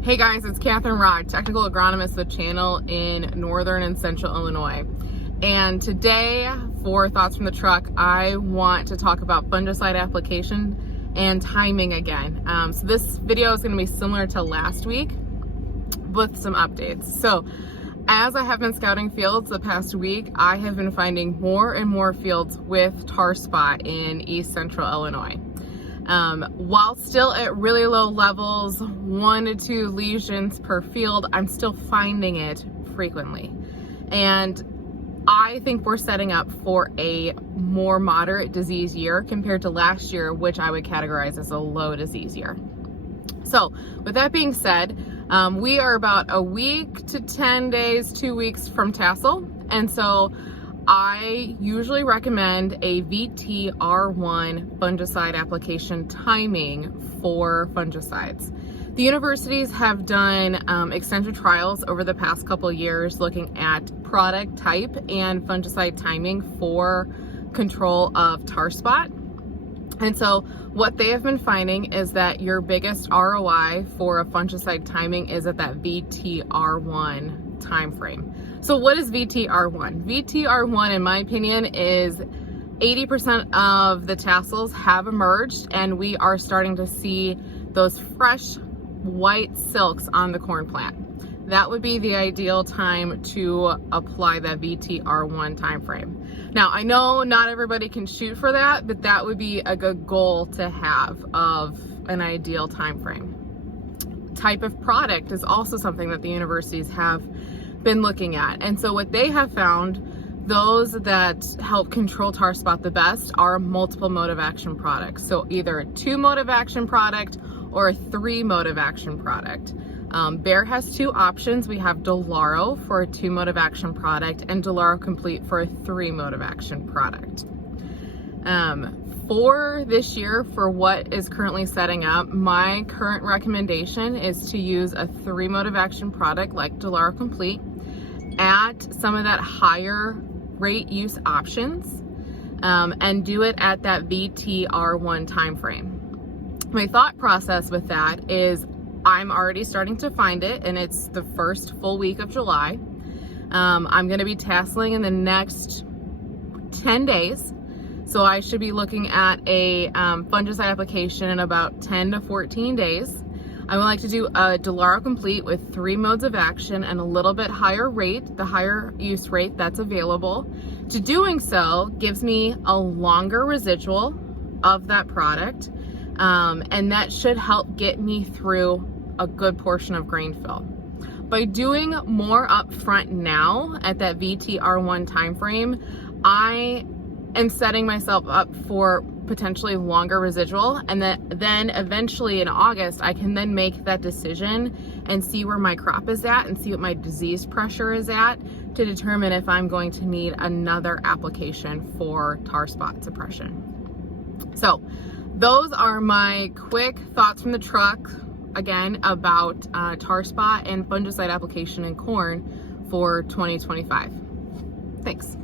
Hey guys, it's Catherine Rod, Technical Agronomist with Channel in Northern and Central Illinois. And today, for Thoughts from the Truck, I want to talk about fungicide application and timing again. So this video is going to be similar to last week with some updates. So as I have been scouting fields the past week, I have been finding more and more fields with tar spot in East Central Illinois. While still at really low levels, 1 to 2 lesions per field, I'm still finding it frequently. And I think we're setting up for a more moderate disease year compared to last year, which I would categorize as a low disease year. So with that being said, we are about a week to 10 days, 2 weeks from tassel. And so I usually recommend a VTR1 fungicide application timing for fungicides. The universities have done extensive trials over the past couple years looking at product type and fungicide timing for control of tar spot. And so what they have been finding is that your biggest ROI for a fungicide timing is at that VTR1 time frame. So what is VTR1? VTR1, in my opinion, is 80% of the tassels have emerged and we are starting to see those fresh white silks on the corn plant. That would be the ideal time to apply that VTR1 time frame. Now, I know not everybody can shoot for that, but that would be a good goal to have of an ideal time frame. Type of product is also something that the universities have been looking at. And so what they have found, those that help control tar spot the best are multiple mode of action products. So either a 2 mode of action product or a 3 mode of action product. Bayer has 2 options. We have Delaro for a 2 mode of action product and Delaro Complete for a 3 mode of action product. For this year, for what is currently setting up, my current recommendation is to use a 3 mode of action product like Delaro Complete at some of that higher rate use options and do it at that VTR1 time frame. My thought process with that is I'm already starting to find it, and it's the first full week of July. I'm going to be tasseling in the next 10 days. So I should be looking at a fungicide application in about 10 to 14 days. I would like to do a Delaro Complete with 3 modes of action and a little bit higher rate, the higher use rate that's available. To doing so gives me a longer residual of that product, and that should help get me through a good portion of grain fill. By doing more upfront now at that VTR1 time frame, I am setting myself up for potentially longer residual, and then eventually in August I can then make that decision and see where my crop is at and see what my disease pressure is at to determine if I'm going to need another application for tar spot suppression. So those are my quick thoughts from the truck again about tar spot and fungicide application in corn for 2025. Thanks.